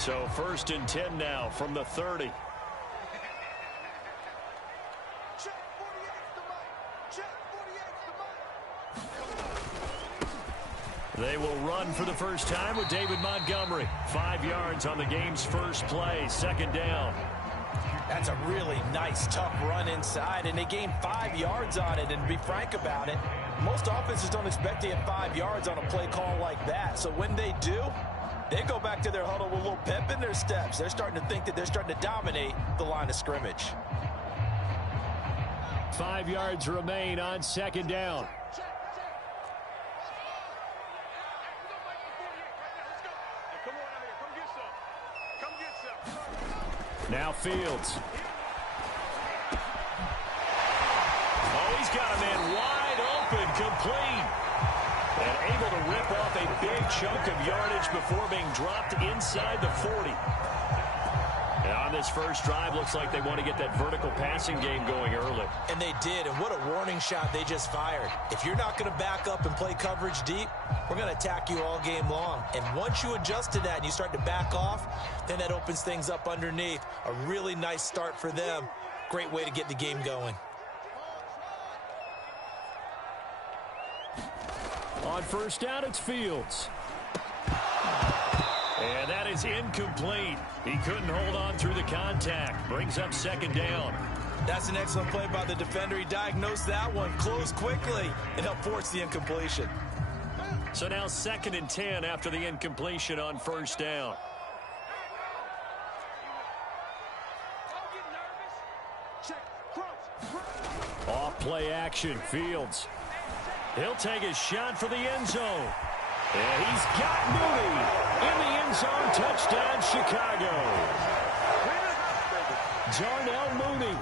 So 1st and 10 now from the 30. They will run for the first time with David Montgomery. 5 yards on the game's first play, 2nd down. That's a really nice, tough run inside, and they gained 5 yards on it. And to be frank about it, most offenses don't expect to get 5 yards on a play call like that. So when they do, they go back to their huddle with a little pep in their steps. They're starting to think that they're starting to dominate the line of scrimmage. 5 yards remain on 2nd down. Now Fields. Oh, he's got a man wide open, complete. And able to rip off a big chunk of yardage before being dropped inside the 40. And on this first drive, looks like they want to get that vertical passing game going early. And they did, and what a warning shot they just fired. If you're not going to back up and play coverage deep, we're going to attack you all game long. And once you adjust to that and you start to back off, then that opens things up underneath. A really nice start for them. Great way to get the game going. On 1st down, it's Fields. And that is incomplete. He couldn't hold on through the contact. Brings up 2nd down. That's an excellent play by the defender. He diagnosed that one, closed quickly, and helped force the incompletion. So now 2nd and 10 after the incompletion on 1st down. Off play action, Fields. He'll take his shot for the end zone. And he's got Mooney in the end zone. Touchdown, Chicago. Darnell Mooney,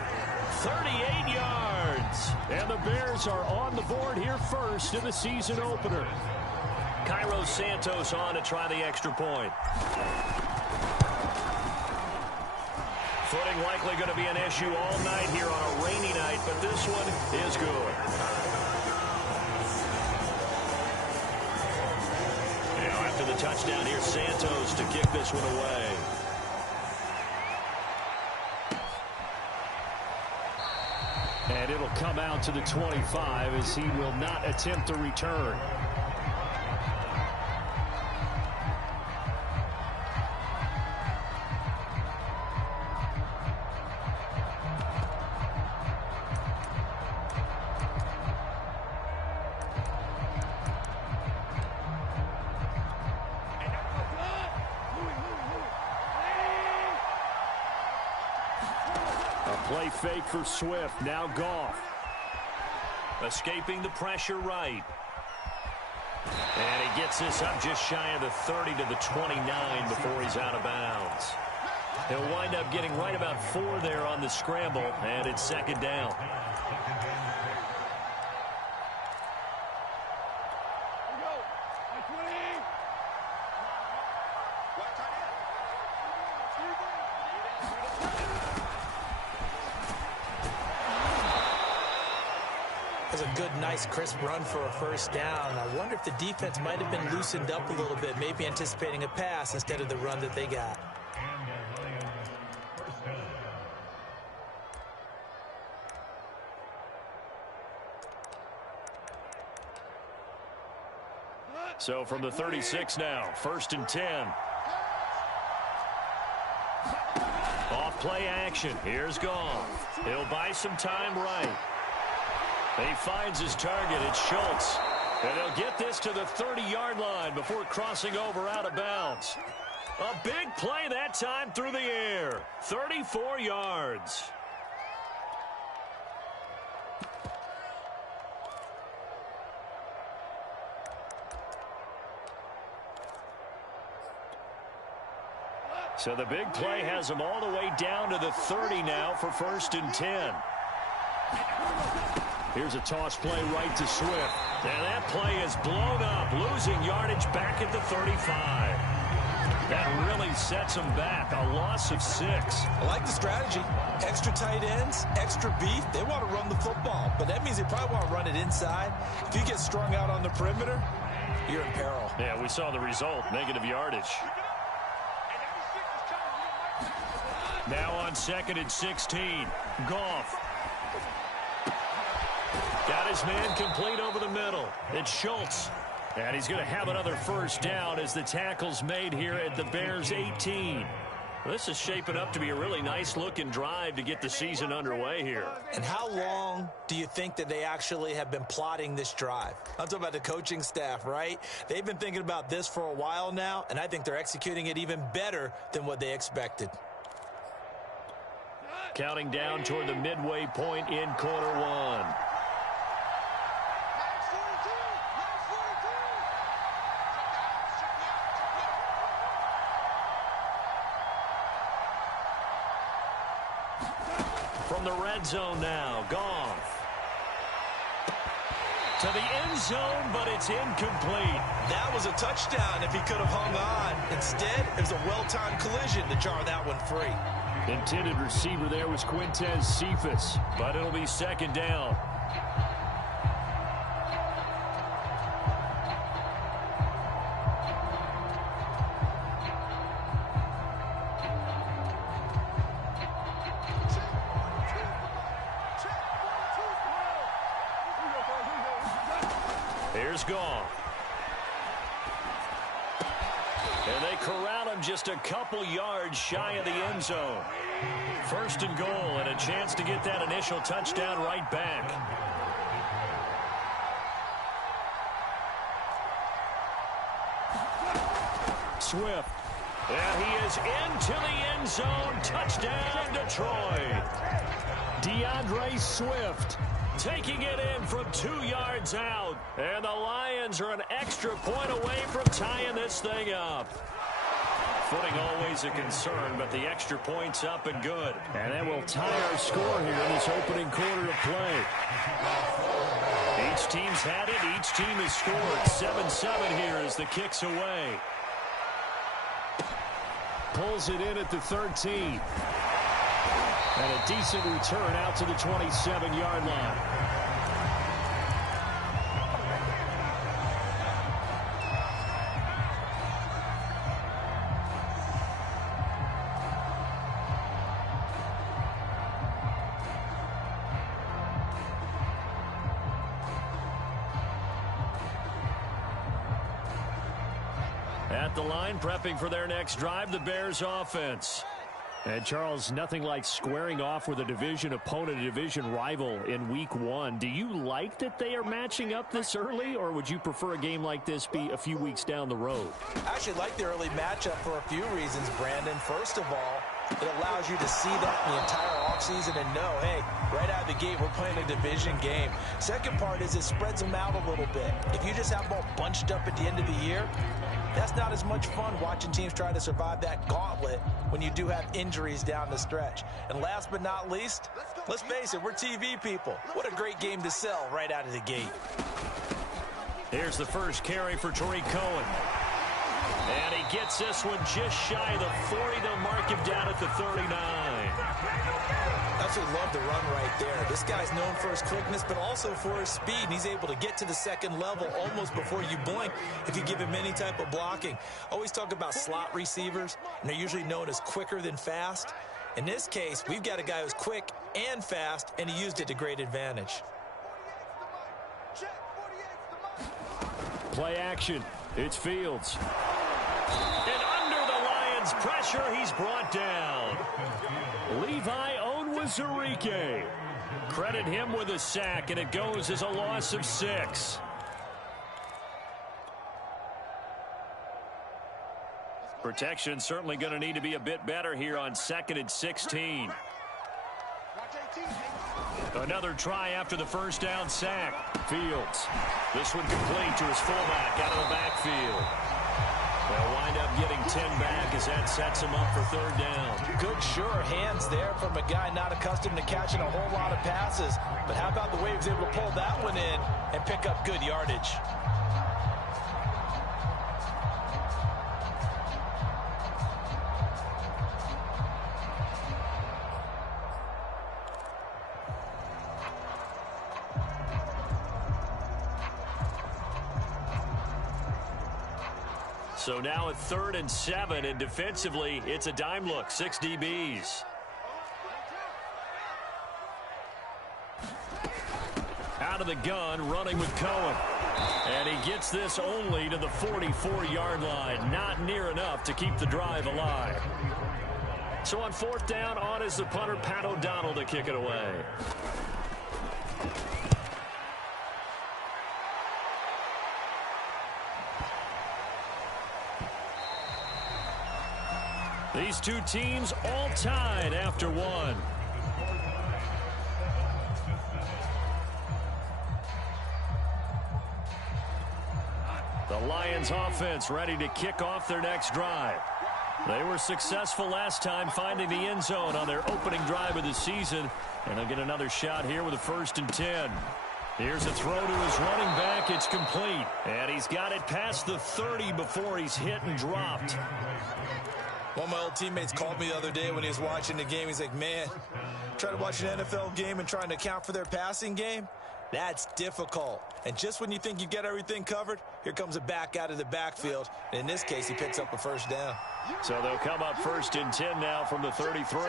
38 yards. And the Bears are on the board here first in the season opener. Cairo Santos on to try the extra point. Footing likely going to be an issue all night here on a rainy night, but this one is good. Now after the touchdown, here's Santos to kick this one away. And it'll come out to the 25 as he will not attempt to return. Play fake for Swift. Now Goff. Escaping the pressure right. And he gets this up just shy of the 30 to the 29 before he's out of bounds. He'll wind up getting right about 4 there on the scramble, and it's 2nd down. A good, nice, crisp run for a first down. I wonder if the defense might have been loosened up a little bit, maybe anticipating a pass instead of the run that they got. So from the 36 now, 1st and 10. Off play action. Here's Goff. He'll buy some time right. He finds his target. It's Schultz. And he'll get this to the 30-yard line before crossing over out of bounds. A big play that time through the air. 34 yards. So the big play has him all the way down to the 30 now for 1st and 10. Here's a toss play right to Swift. And that play is blown up, losing yardage back at the 35. That really sets him back, a loss of 6. I like the strategy. Extra tight ends, extra beef. They want to run the football, but that means they probably want to run it inside. If you get strung out on the perimeter, you're in peril. Yeah, we saw the result, negative yardage. Now on 2nd and 16. Goff. Got his man complete over the middle. It's Schultz. And he's going to have another first down as the tackle's made here at the Bears' 18. This is shaping up to be a really nice-looking drive to get the season underway here. And how long do you think that they actually have been plotting this drive? I'm talking about the coaching staff, right? They've been thinking about this for a while now, and I think they're executing it even better than what they expected. Counting down toward the midway point in quarter one. From the red zone now, Goff. To the end zone, but it's incomplete. That was a touchdown if he could have hung on. Instead, it was a well-timed collision to jar that one free. Intended receiver there was Quintez Cephas, but it'll be 2nd down. Here's Goff. And they corral him just a couple yards shy of the end zone. 1st and goal, and a chance to get that initial touchdown right back. Swift. And he is into the end zone. Touchdown, Detroit. DeAndre Swift taking it in from 2 yards out. And the Lions are an extra point away from tying this thing up. Footing always a concern, but the extra point's up and good. And that will tie our score here in this opening quarter of play. Each team's had it. Each team has scored. 7-7 here as the kick's away. Pulls it in at the 13. And a decent return out to the 27-yard line. At the line, prepping for their next drive, the Bears offense. And, Charles, nothing like squaring off with a division opponent, a division rival in week one. Do you like that they are matching up this early, or would you prefer a game like this be a few weeks down the road? I actually like the early matchup for a few reasons, Brandon. First of all, it allows you to see that the entire offseason and know, hey, right out of the gate, we're playing a division game. Second part is it spreads them out a little bit. If you just have them all bunched up at the end of the year, that's not as much fun watching teams try to survive that gauntlet when you do have injuries down the stretch. And last but not least, let's face it, we're TV people. What a great game to sell right out of the gate. Here's the first carry for Tariq Cohen. And he gets this one just shy of the 40. They'll mark him down at the 39. That's what love the run right there. This guy's known for his quickness, but also for his speed. And he's able to get to the second level almost before you blink if you give him any type of blocking. Always talk about slot receivers, and they're usually known as quicker than fast. In this case, we've got a guy who's quick and fast, and he used it to great advantage. Play action. It's Fields. And under the Lions' pressure, he's brought down. Levi Onwuzurike. Credit him with a sack, and it goes as a loss of 6. Protection certainly going to need to be a bit better here on 2nd and 16. Another try after the first down sack. Fields. This one complete to his fullback out of the backfield. They'll wind up getting 10 back as that sets him up for 3rd down. Good, sure hands there from a guy not accustomed to catching a whole lot of passes. But how about the way he was able to pull that one in and pick up good yardage? So now at 3rd and 7, and defensively, it's a dime look, 6 DBs. out of the gun, running with Cohen. And he gets this only to the 44-yard line. Not near enough to keep the drive alive. So on fourth down, on is the punter, Pat O'Donnell, to kick it away. These two teams all tied after one. The Lions offense ready to kick off their next drive. They were successful last time finding the end zone on their opening drive of the season, and they'll get another shot here with a 1st and 10. Here's a throw to his running back. It's complete, and he's got it past the 30 before he's hit and dropped. One of my old teammates called me the other day when he was watching the game. He's like, man, trying to watch an NFL game and trying to account for their passing game, that's difficult. And just when you think you get everything covered, here comes a back out of the backfield. And in this case, he picks up a 1st down. So they'll come up 1st and 10 now from the 33.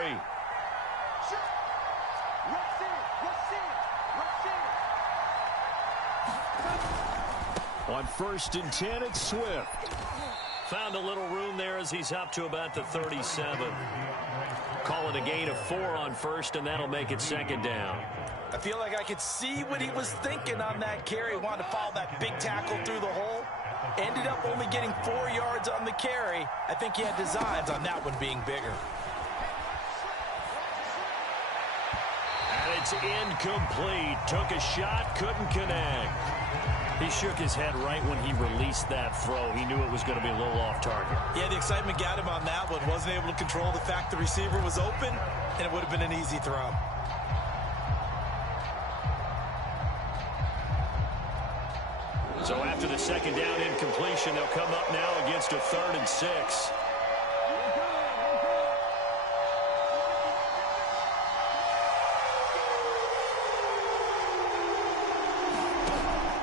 On 1st and 10, it's Swift. Found a little room there as he's up to about the 37. Call it a gain of 4 on 1st, and that'll make it 2nd down. I feel like I could see what he was thinking on that carry. Wanted to follow that big tackle through the hole. Ended up only getting 4 yards on the carry. I think he had designs on that one being bigger. And it's incomplete. Took a shot, couldn't connect. He shook his head right when he released that throw. He knew it was going to be a little off target. Yeah, the excitement got him on that one. Wasn't able to control the fact the receiver was open, and it would have been an easy throw. So after the 2nd down incompletion, they'll come up now against a 3rd and 6.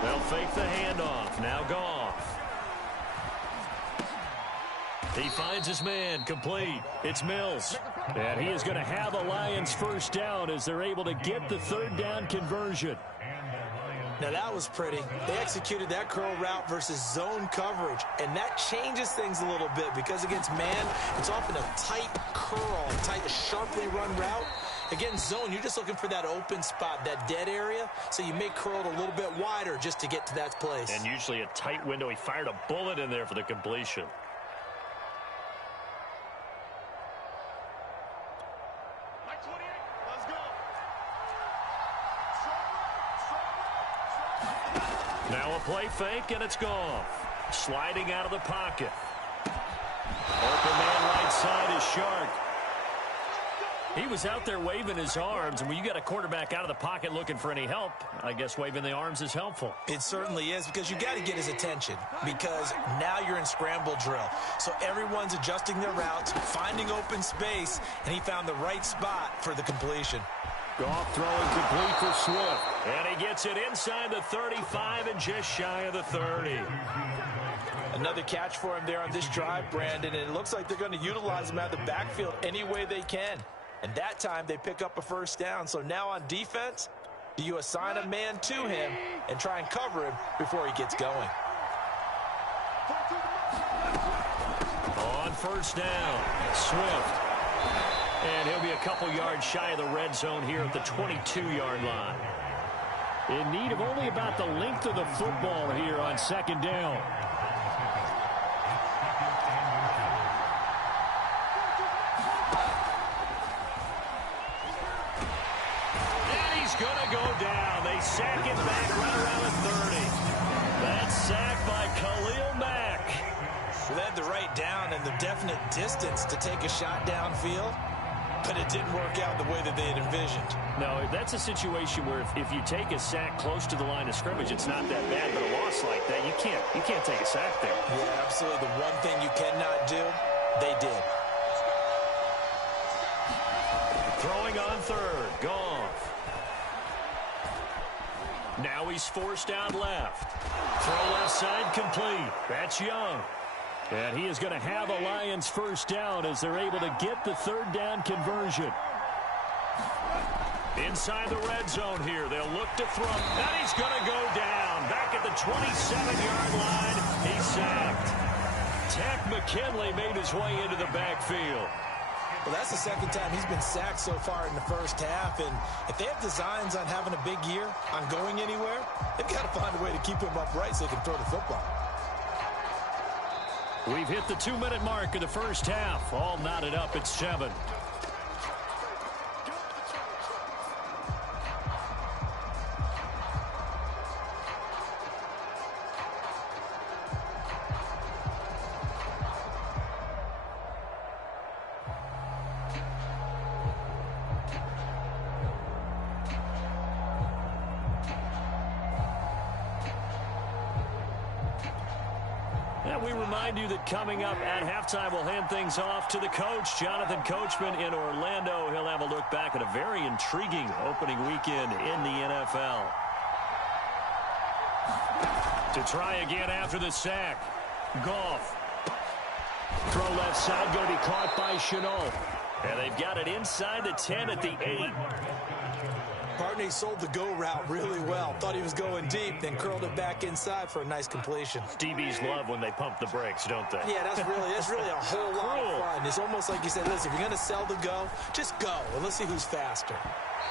They'll fake the handoff. Now Goff. He finds his man, complete. It's Mills. And he is going to have a Lions 1st down as they're able to get the 3rd down conversion. Now that was pretty. They executed that curl route versus zone coverage, and that changes things a little bit because against man, it's often a tight curl, tight, sharply run route. Against zone, you're just looking for that open spot, that dead area, so you make curl a little bit wider just to get to that place. And usually a tight window. He fired a bullet in there for the completion. Now a play fake, and it's Goff. Sliding out of the pocket. Open man right side is Shark. He was out there waving his arms, and when you got a quarterback out of the pocket looking for any help, I guess waving the arms is helpful. It certainly is, because you got to get his attention, because now you're in scramble drill. So everyone's adjusting their routes, finding open space, and he found the right spot for the completion. Goff throwing complete for Swift. And he gets it inside the 35 and just shy of the 30. Another catch for him there on this drive, Brandon, and it looks like they're going to utilize him out of the backfield any way they can. And that time they pick up a 1st down. So now on defense, do you assign a man to him and try and cover him before he gets going? On 1st down, Swift. And he'll be a couple yards shy of the red zone here at the 22-yard line. In need of only about the length of the football here on 2nd down. And he's going to go down. They sack it back right around the 30. That's sacked by Khalil Mack. They had the right down and the definite distance to take a shot downfield, but it didn't work out the way that they had envisioned. No, that's a situation where if you take a sack close to the line of scrimmage, it's not that bad, but a loss like that, you can't take a sack there. Yeah, absolutely. The one thing you cannot do, they did. Throwing on 3rd, Goff. Now he's forced out left. Throw left side complete. That's Young. And he is going to have a Lions 1st down as they're able to get the 3rd down conversion. Inside the red zone here. They'll look to throw. And he's going to go down. Back at the 27-yard line. He's sacked. Takk McKinley made his way into the backfield. Well, that's the second time he's been sacked so far in the first half. And if they have designs on having a big year, on going anywhere, they've got to find a way to keep him upright so they can throw the football. We've hit the 2-minute mark of the first half. All knotted up at 7. We remind you that coming up at halftime, we'll hand things off to the coach, Jonathan Coachman in Orlando. He'll have a look back at a very intriguing opening weekend in the NFL. To try again after the sack. Goff. Throw left side, going to be caught by Shenault. And they've got it inside the 10 at the 8. Partney sold the go route really well. Thought he was going deep, then curled it back inside for a nice completion. DBs love when they pump the brakes, don't they? Yeah, that's really a whole lot of fun. It's almost like you said, listen, if you're going to sell the go, just go, and let's see who's faster.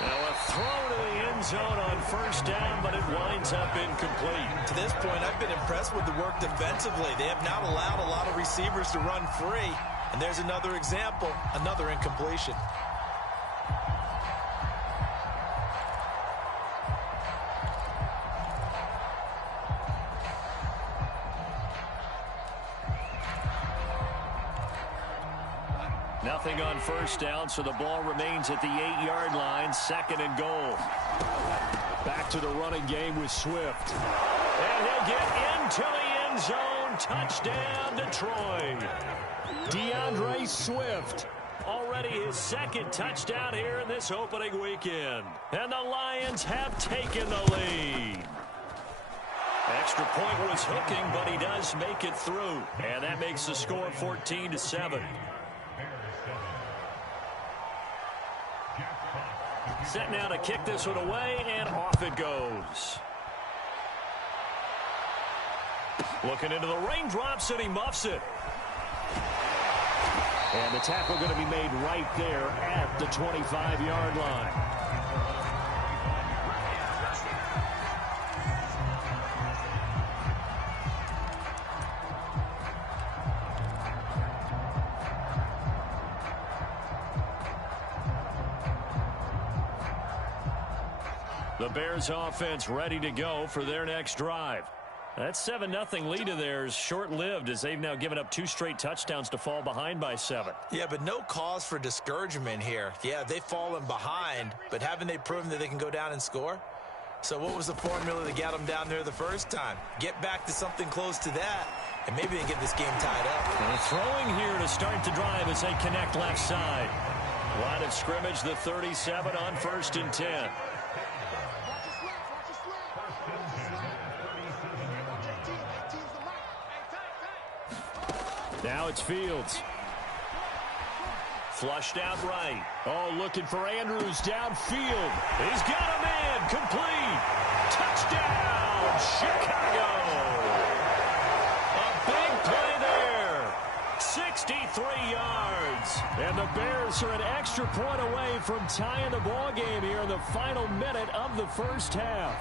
Now a throw to the end zone on first down, but it winds up incomplete. To this point, I've been impressed with the work defensively. They have not allowed a lot of receivers to run free. And there's another example, another incompletion. Nothing on first down, so the ball remains at the 8-yard line. 2nd and goal. Back to the running game with Swift. And he'll get into the end zone. Touchdown, Detroit. DeAndre Swift. Already his 2nd touchdown here in this opening weekend. And the Lions have taken the lead. Extra point was hooking, but he does make it through. And that makes the score 14-7. Set now to kick this one away, and off it goes. Looking into the raindrops, and he muffs it. And the tackle going to be made right there at the 25-yard line. The Bears offense ready to go for their next drive. That 7-0 lead of theirs short-lived as they've now given up 2 straight touchdowns to fall behind by 7. Yeah, but no cause for discouragement here. Yeah, they've fallen behind, but haven't they proven that they can go down and score? So what was the formula that got them down there the first time? Get back to something close to that, and maybe they get this game tied up. And throwing here to start the drive as they connect left side. Line of scrimmage, the 37 on 1st and 10. Now it's Fields. Flushed out right. Oh, looking for Andrews downfield. He's got him in. Complete. Touchdown, Chicago. A big play there. 63 yards. And the Bears are an extra point away from tying the ball game here in the final minute of the first half.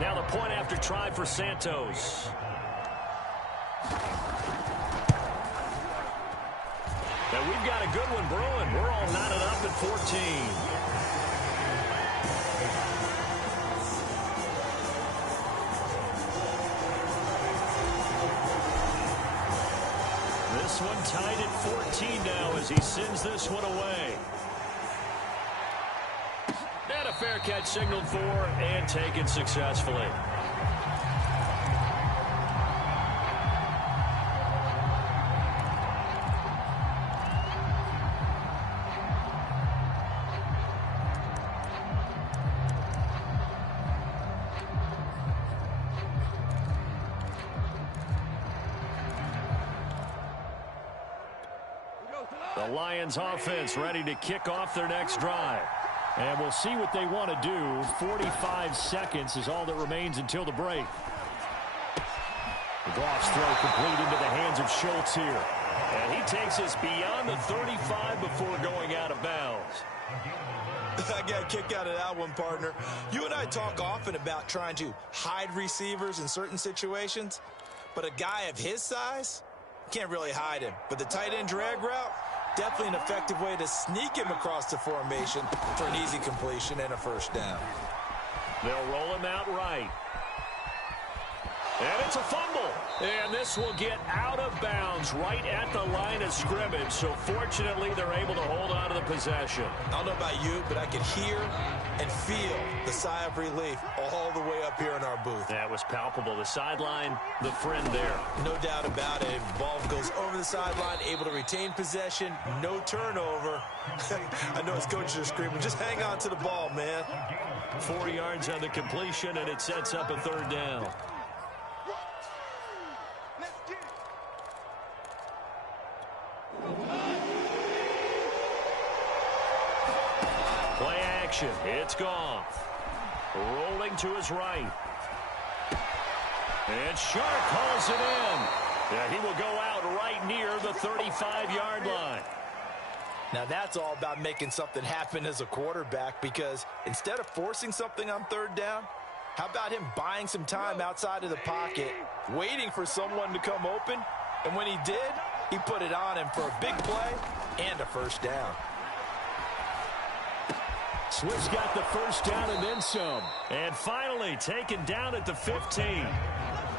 Now the point after try for Santos. And we've got a good one brewing. We're all knotted up at 14. This one tied at 14 now as he sends this one away. And a fair catch signaled for and taken successfully. The Lions offense ready to kick off their next drive. And we'll see what they want to do. 45 seconds is all that remains until the break. The Goff's throw complete into the hands of Schultz here. And he takes us beyond the 35 before going out of bounds. I got a kick out of that one, partner. You and I talk often about trying to hide receivers in certain situations, but a guy of his size can't really hide him. But the tight end drag route, definitely an effective way to sneak him across the formation for an easy completion and a first down. They'll roll him out right. And it's a fumble. And this will get out of bounds right at the line of scrimmage. So fortunately, they're able to hold on to the possession. I don't know about you, but I could hear and feel the sigh of relief all the way up here in our booth. That was palpable. The sideline, the friend there. No doubt about it. The ball goes over the sideline, able to retain possession, no turnover. I know his coaches are screaming, just hang on to the ball, man. 4 yards on the completion, and it sets up a third down. Play action. It's Goff. Rolling to his right. And Sharp hauls it in. Yeah, he will go out right near the 35-yard line. Now that's all about making something happen as a quarterback, because instead of forcing something on third down, how about him buying some time outside of the pocket, waiting for someone to come open, and when he did, he put it on him for a big play and a first down. Swift's got the first down and then some. And finally taken down at the 15.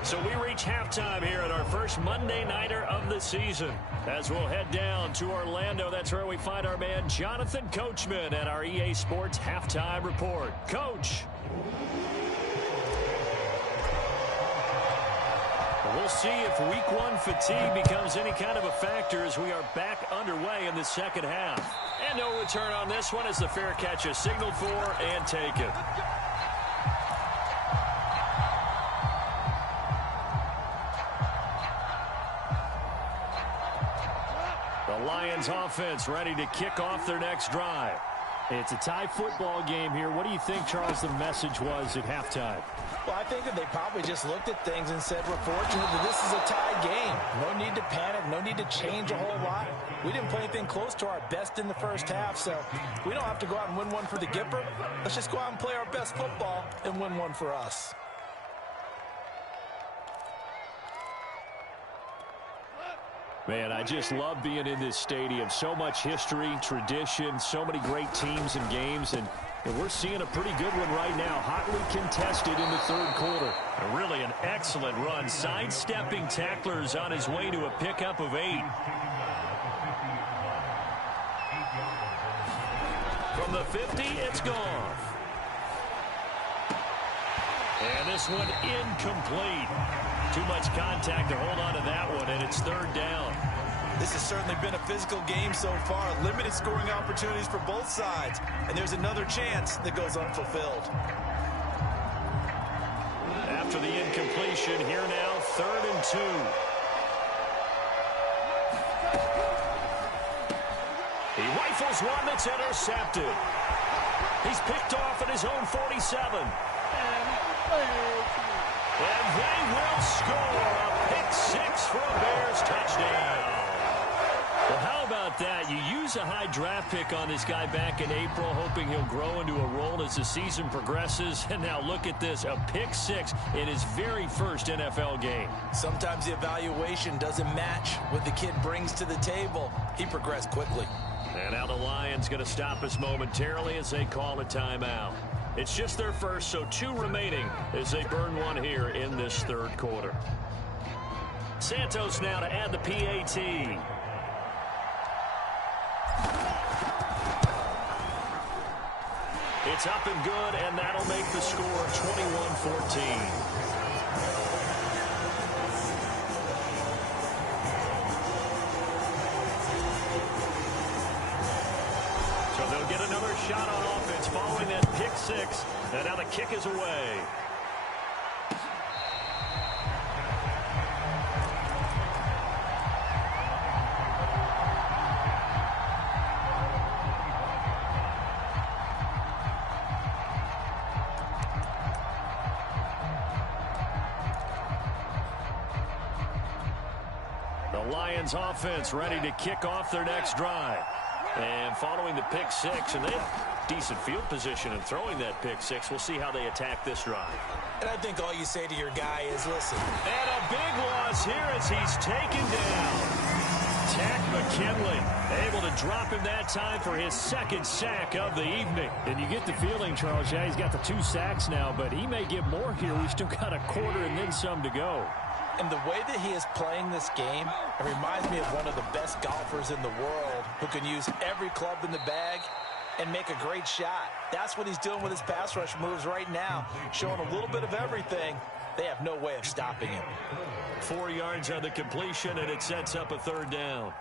So we reach halftime here at our first Monday Nighter of the season. As we'll head down to Orlando, that's where we find our man Jonathan Coachman at our EA Sports Halftime Report. Coach. We'll see if week one fatigue becomes any kind of a factor as we are back underway in the second half. And no return on this one as the fair catch is signaled for and taken. The Lions offense ready to kick off their next drive. It's a tie football game here. What do you think, Charles, the message was at halftime? Well, I think that they probably just looked at things and said, we're fortunate that this is a tie game. No need to panic, no need to change a whole lot. We didn't play anything close to our best in the first half, so we don't have to go out and win one for the Gipper. Let's just go out and play our best football and win one for us. Man, I just love being in this stadium. So much history, tradition, so many great teams and games, and we're seeing a pretty good one right now, hotly contested in the third quarter. Really an excellent run, sidestepping tacklers on his way to a pickup of 8. From the 50, it's Goff. And this one incomplete. Too much contact to hold on to that one, and it's third down. This has certainly been a physical game so far. Limited scoring opportunities for both sides. And there's another chance that goes unfulfilled. After the incompletion, here now, 3rd and 2. He rifles one that's intercepted. He's picked off at his own 47. And they will score a pick 6 for a Bears touchdown. Well, how about that? You use a high draft pick on this guy back in April, hoping he'll grow into a role as the season progresses. And now look at this, a pick 6 in his very first NFL game. Sometimes the evaluation doesn't match what the kid brings to the table. He progressed quickly. And now the Lions going to stop us momentarily as they call a timeout. It's just their first, so 2 remaining as they burn one here in this third quarter. Santos now to add the PAT. It's up and good, and that'll make the score 21-14. So they'll get another shot on offense following that pick 6, and now the kick is away. The Lions offense ready to kick off their next drive. And following the pick six, and they have decent field position in throwing that pick six. We'll see how they attack this drive. And I think all you say to your guy is, listen. And a big loss here as he's taken down. Tack McKinley able to drop him that time for his second sack of the evening. And you get the feeling, Charles, yeah, he's got the 2 sacks now, but he may get more here. We've still got a quarter and then some to go. And the way that he is playing this game, it reminds me of one of the best golfers in the world who can use every club in the bag and make a great shot. That's what he's doing with his pass rush moves right now, showing a little bit of everything. They have no way of stopping him. 4 yards on the completion, and it sets up a 3rd down.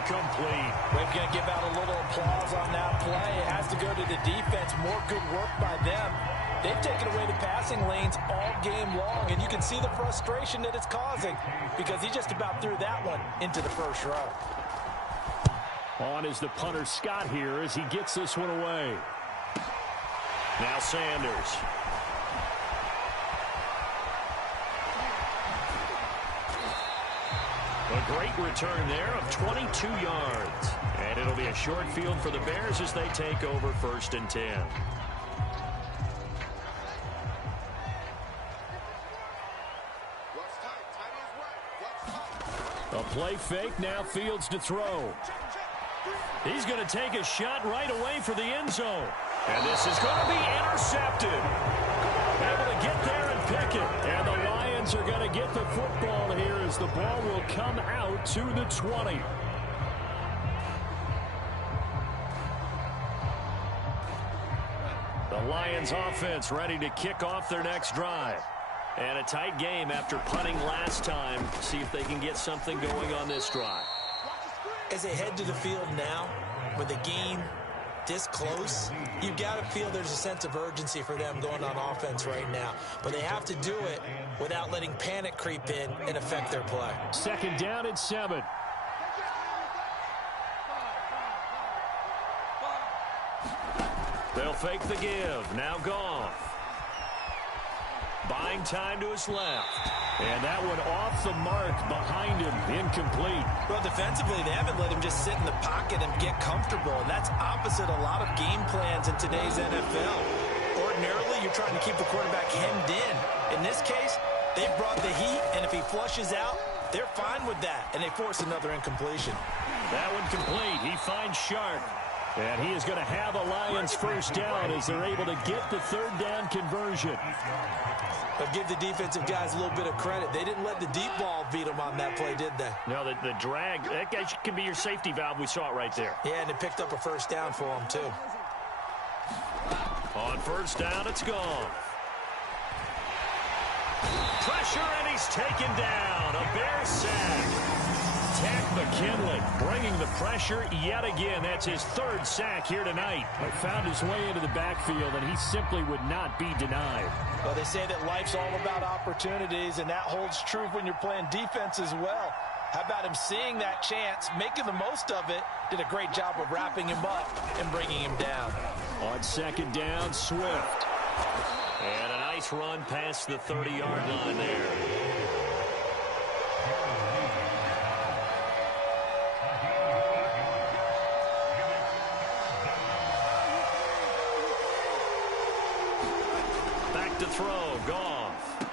Incomplete. We're going to give out a little applause on that play. It has to go to the defense. More good work by them. They've taken away the passing lanes all game long, and you can see the frustration that it's causing because he just about threw that one into the first row. On is the punter Scott here as he gets this one away. Now Sanders. A great return there of 22 yards. And it'll be a short field for the Bears as they take over 1st and 10. A play fake, now Fields to throw. He's going to take a shot right away for the end zone. And this is going to be intercepted. Able to get there and pick it. And the Lions are going to get the football here as the ball will come out to the 20. The Lions offense ready to kick off their next drive. And a tight game after punting last time. See if they can get something going on this drive. As they head to the field now, with the game this close, you've got to feel there's a sense of urgency for them going on offense right now. But they have to do it without letting panic creep in and affect their play. 2nd down and 7. They'll fake the give. Now Goff. Buying time to his left. And that one off the mark behind him. Incomplete. Well, defensively, they haven't let him just sit in the pocket and get comfortable. And that's opposite a lot of game plans in today's NFL. Ordinarily, you're trying to keep the quarterback hemmed in. In this case, they've brought the heat, and if he flushes out, they're fine with that. And they force another incompletion. That one complete. He finds Sharp. And he is going to have a Lions 1st down as they're able to get the 3rd down conversion. But give the defensive guys a little bit of credit. They didn't let the deep ball beat them on that play, did they? No, the drag, that can be your safety valve. We saw it right there. Yeah, and it picked up a 1st down for them, too. On 1st down, it's gone. Pressure, and he's taken down. A Bears sack. Tack McKinley bringing the pressure yet again. That's his 3rd sack here tonight. He found his way into the backfield, and he simply would not be denied. Well, they say that life's all about opportunities, and that holds true when you're playing defense as well. How about him seeing that chance, making the most of it, did a great job of wrapping him up and bringing him down. On 2nd down, Swift. And a nice run past the 30-yard line there. To throw, Goff.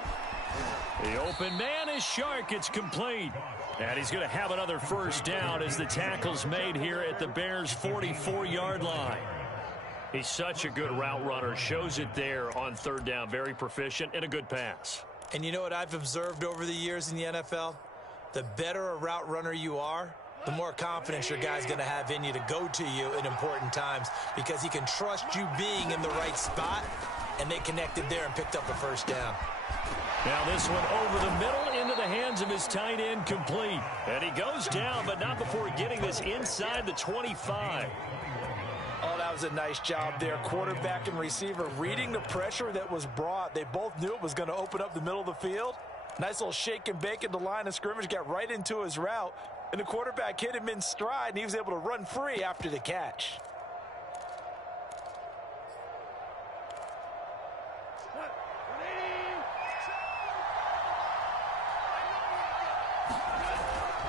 The open man is Shark. It's complete. And he's going to have another 1st down as the tackle's made here at the Bears' 44-yard line. He's such a good route runner. Shows it there on 3rd down. Very proficient and a good pass. And you know what I've observed over the years in the NFL? The better a route runner you are, the more confidence your guy's going to have in you to go to you in important times because he can trust you being in the right spot. And they connected there and picked up a 1st down. Now this one over the middle into the hands of his tight end, complete. And he goes down, but not before getting this inside the 25. Oh, that does a nice job there. Quarterback and receiver reading the pressure that was brought. They both knew it was going to open up the middle of the field. Nice little shake and bake at the line of scrimmage, got right into his route. And the quarterback hit him in stride, and he was able to run free after the catch.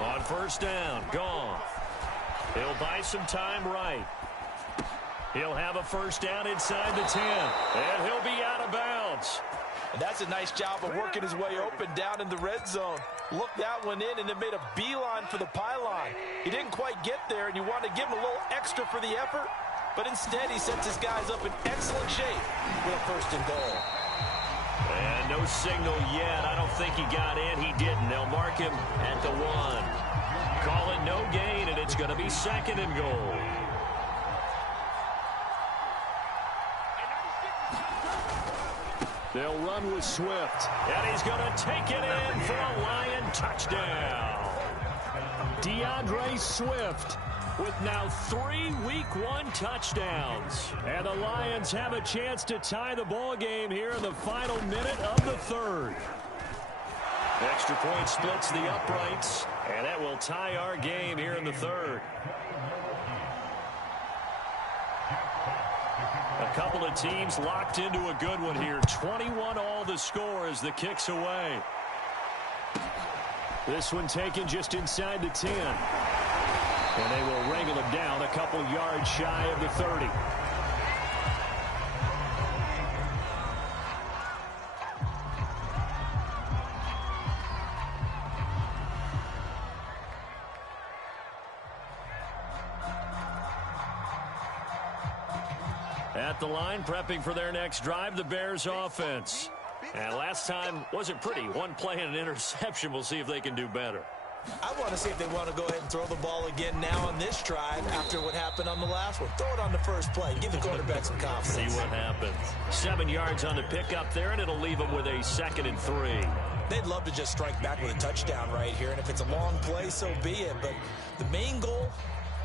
On first down, gone. He'll buy some time right. He'll have a first down inside the 10, and he'll be out of bounds. And that's a nice job of working his way open down in the red zone. Looked that one in and then made a beeline for the pylon. He didn't quite get there, and you want to give him a little extra for the effort, but instead he sets his guys up in excellent shape with a first and goal. And no signal yet. I don't think he got in. He didn't. They'll mark him at the 1. Call it no gain, and it's going to be second and goal. They'll run with Swift, and he's going to take it in for a Lion touchdown. DeAndre Swift with now 3 Week 1 touchdowns. And the Lions have a chance to tie the ball game here in the final minute of the third. Extra point splits the uprights, and that will tie our game here in the third. A couple of teams locked into a good one here. 21-all the score as the kick's away. This one taken just inside the 10. And they will wrangle him down a couple yards shy of the 30. At the line, prepping for their next drive, the Bears offense. And last time wasn't pretty. One play and an interception. We'll see if they can do better. I want to see if they want to go ahead and throw the ball again now on this drive after what happened on the last one. Throw it on the first play. Give the quarterback some confidence. See what happens. 7 yards on the pickup there, and it'll leave them with a 2nd and 3. They'd love to just strike back with a touchdown right here, and if it's a long play, so be it. But the main goal,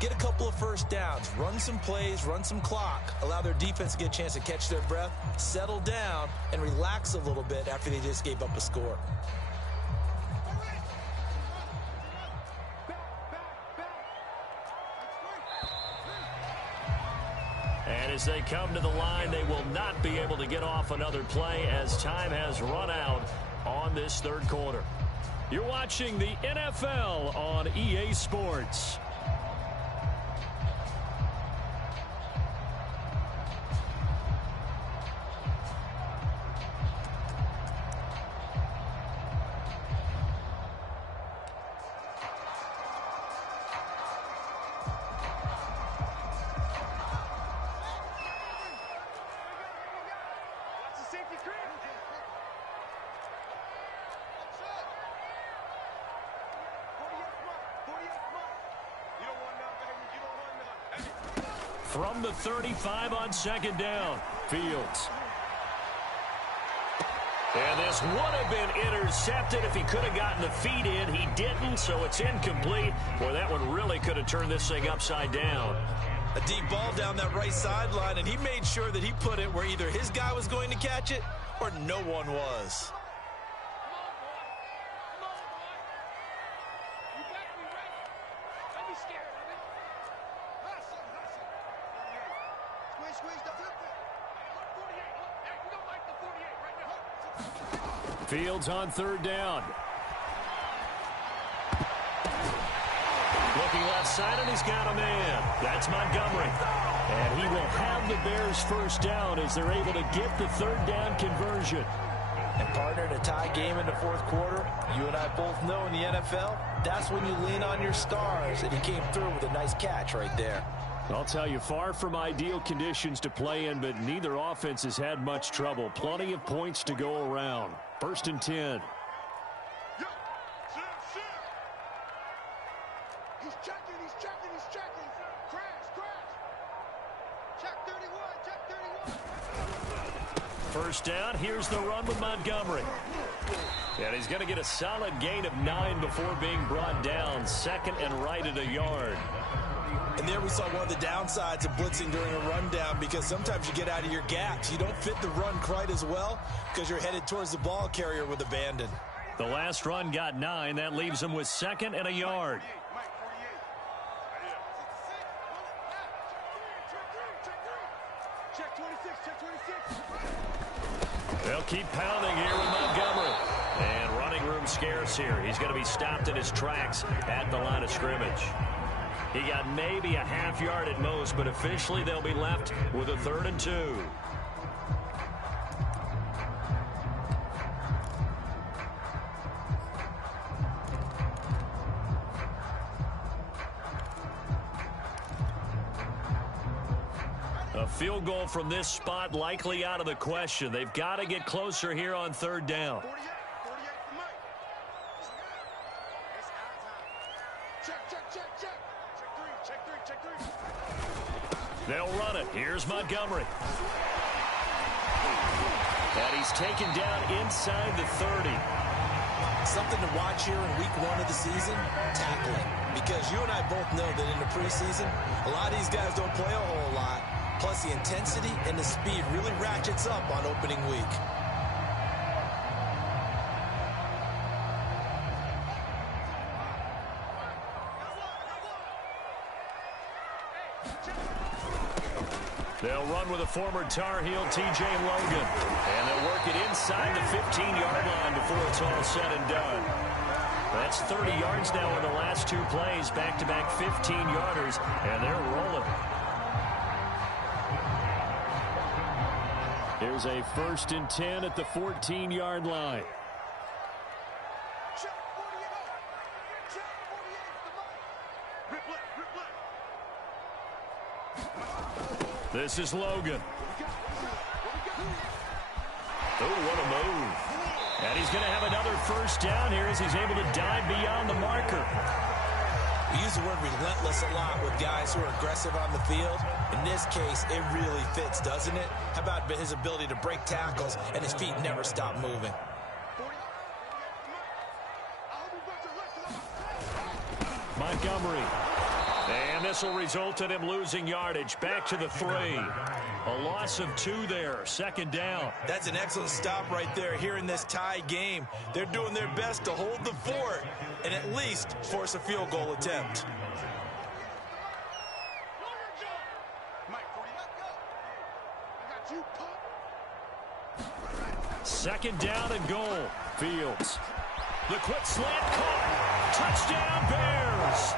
get a couple of first downs, run some plays, run some clock, allow their defense to get a chance to catch their breath, settle down, and relax a little bit after they just gave up a score. And as they come to the line, they will not be able to get off another play as time has run out on this third quarter. You're watching the NFL on EA Sports. From the 35 on second down, Fields. And this would have been intercepted if he could have gotten the feet in. He didn't, so it's incomplete. Boy, that one really could have turned this thing upside down. A deep ball down that right sideline, and he made sure that he put it where either his guy was going to catch it or no one was. Fields on third down. Looking left side, and he's got a man. That's Montgomery. And he will have the Bears first down as they're able to get the third down conversion. And partner, in a tie game in the fourth quarter, you and I both know in the NFL, that's when you lean on your stars. And he came through with a nice catch right there. I'll tell you, far from ideal conditions to play in, but neither offense has had much trouble. Plenty of points to go around. First and 10. He's checking. Crash. Check 31. First down, here's the run with Montgomery. And he's going to get a solid gain of 9 before being brought down. 2nd and right at a yard. And there we saw one of the downsides of blitzing during a rundown, because sometimes you get out of your gaps. You don't fit the run quite as well because you're headed towards the ball carrier with abandon. The last run got 9. That leaves him with 2nd and a yard. They'll keep pounding here with Montgomery. And running room scarce here. He's going to be stopped in his tracks at the line of scrimmage. He got maybe a half yard at most, but officially they'll be left with a 3rd and 2. A field goal from this spot likely out of the question. They've got to get closer here on 3rd down. They'll run it. Here's Montgomery. And he's taken down inside the 30. Something to watch here in week 1 of the season, tackling. Because you and I both know that in the preseason, a lot of these guys don't play a whole lot. Plus the intensity and the speed really ratchets up on opening week. They'll run with a former Tar Heel, T.J. Logan. And they'll work it inside the 15-yard line before it's all said and done. That's 30 yards now in the last 2 plays, back-to-back 15-yarders, and they're rolling. Here's a 1st and 10 at the 14-yard line. This is Logan. Oh, what a move. And he's going to have another 1st down here as he's able to dive beyond the marker. We use the word relentless a lot with guys who are aggressive on the field. In this case, it really fits, doesn't it? How about his ability to break tackles and his feet never stop moving? Montgomery. And this will result in him losing yardage. Back to the 3. A loss of 2 there. 2nd down. That's an excellent stop right there here in this tie game. They're doing their best to hold the fort and at least force a field goal attempt. Second down and goal. Fields. The quick slant caught. Touchdown Bears.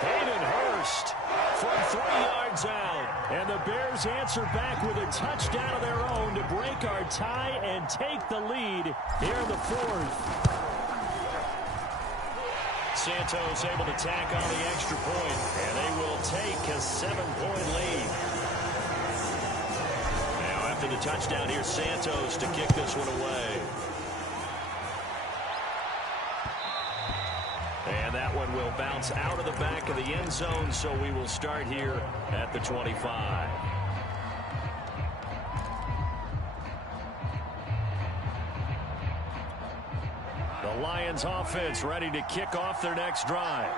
Hayden Hurst from 3 yards out. And the Bears answer back with a touchdown of their own to break our tie and take the lead here in the 4th. Santos able to tack on the extra point, and they will take a 7-point lead. Now after the touchdown, here's Santos to kick this one away. And that one will bounce out of the back of the end zone, so we will start here at the 25. The Lions offense ready to kick off their next drive.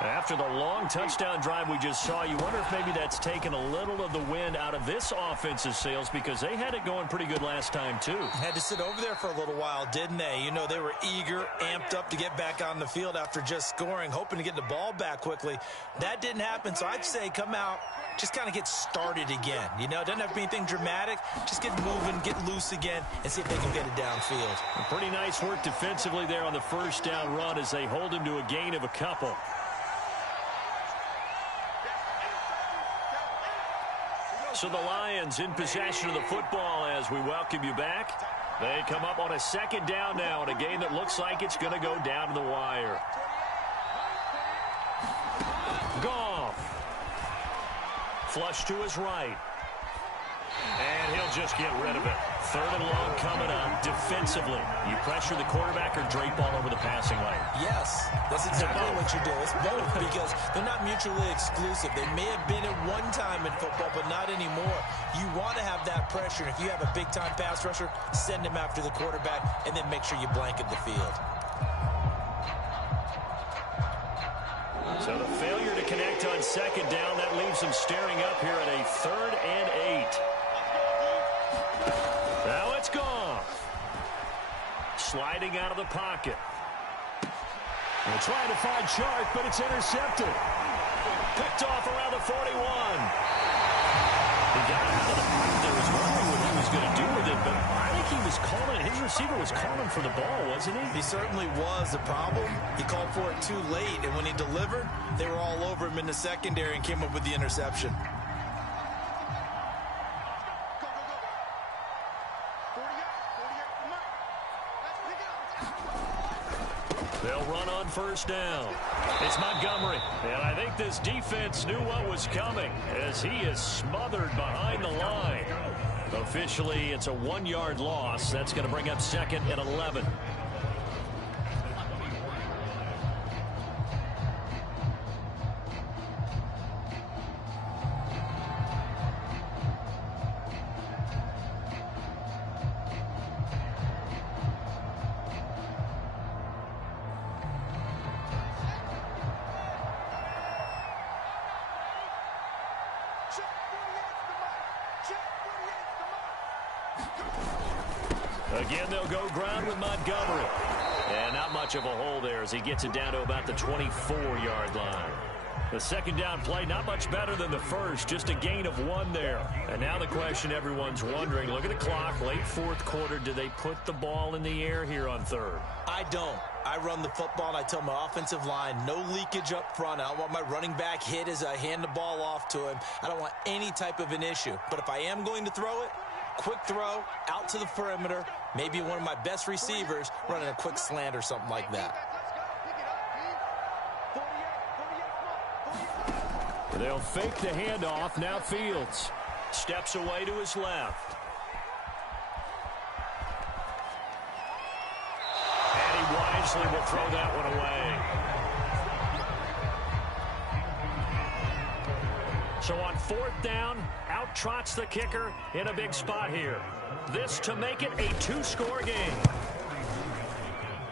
After the long touchdown drive we just saw, you wonder if maybe that's taken a little of the wind out of this offense's sails, because they had it going pretty good last time too. Had to sit over there for a little while, didn't they? You know, they were eager, amped up to get back on the field after just scoring, hoping to get the ball back quickly. That didn't happen, so I'd say come out, just kind of get started again. You know, it doesn't have to be anything dramatic. Just get moving, get loose again, and see if they can get it downfield. Pretty nice work defensively there on the 1st down run as they hold him to a gain of a couple. So the Lions in possession of the football as we welcome you back. They come up on a 2nd down now in a game that looks like it's going to go down to the wire. Goff. Flush to his right. And he'll just get rid of it. 3rd and long coming up defensively. You pressure the quarterback or drape all over the passing lane? Yes, that's exactly what you do. It's both, because they're not mutually exclusive. They may have been at one time in football, but not anymore. You want to have that pressure. If you have a big-time pass rusher, send him after the quarterback, and then make sure you blanket the field. So the failure to connect on second down. That leaves them staring up here at a 3rd and 8. Now it's gone. Sliding out of the pocket. They're trying to find Chark, but it's intercepted. Picked off around the 41. He got out of the pocket there. Was wondering what he was going to do with it, but I think he was calling. His receiver was calling for the ball, wasn't he? He certainly was. The problem, he called for it too late, and when he delivered, they were all over him in the secondary and came up with the interception. They'll run on first down. It's Montgomery. And I think this defense knew what was coming as he is smothered behind the line. Officially, it's a 1-yard loss. That's going to bring up 2nd and 11. Again, they'll go ground with Montgomery. And not much of a hole there as he gets it down to about the 24-yard line. The second down play, not much better than the first, just a gain of 1 there. And now the question everyone's wondering, look at the clock, late 4th quarter, do they put the ball in the air here on 3rd? I don't. I run the football, and I tell my offensive line, no leakage up front. I don't want my running back hit as I hand the ball off to him. I don't want any type of an issue. But if I am going to throw it, quick throw, out to the perimeter, maybe one of my best receivers running a quick slant or something like that. They'll fake the handoff. Now Fields steps away to his left. And he wisely will throw that one away. So on 4th down, out trots the kicker in a big spot here. This to make it a 2-score game.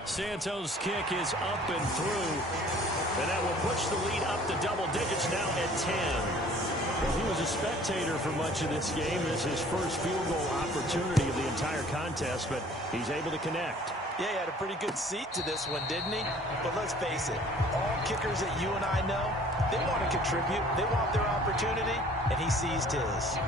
Santos' kick is up and through. And that will push the lead up to double digits now at 10. Well, he was a spectator for much of this game. This is his first field goal opportunity of the entire contest, but he's able to connect. Yeah, he had a pretty good seat to this one, didn't he? But let's face it, all kickers that you and I know, they want to contribute. They want their opportunity, and he seized his.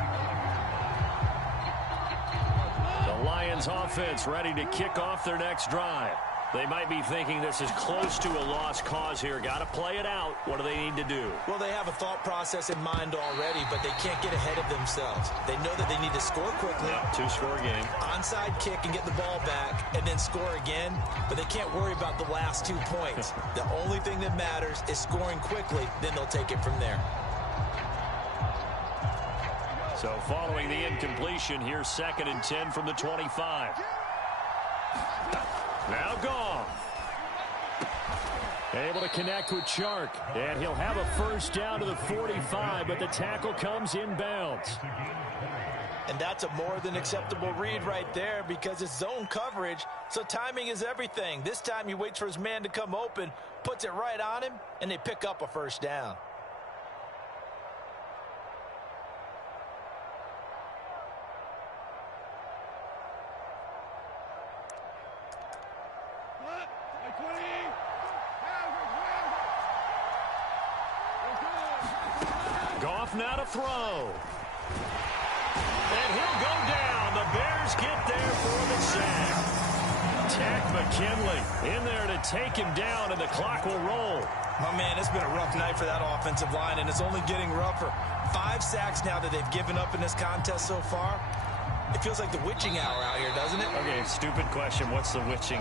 The Lions offense ready to kick off their next drive. They might be thinking this is close to a lost cause here. Got to play it out. What do they need to do? Well, they have a thought process in mind already, but they can't get ahead of themselves. They know that they need to score quickly. Yeah, 2-score game. Onside kick and get the ball back and then score again, but they can't worry about the last 2 points. The only thing that matters is scoring quickly, then they'll take it from there. So following the incompletion, here's 2nd and 10 from the 25. Now gone. Able to connect with Chark. And he'll have a first down to the 45, but the tackle comes inbounds. And that's a more than acceptable read right there because it's zone coverage, so timing is everything. This time he waits for his man to come open, puts it right on him, and they pick up a first down. Goff now to throw. And he'll go down. The Bears get there for the sack. Tack McKinley in there to take him down, and the clock will roll. My man, it's been a rough night for that offensive line, and it's only getting rougher. 5 sacks now that they've given up in this contest so far. It feels like the witching hour out here, doesn't it? Okay, stupid question. What's the witching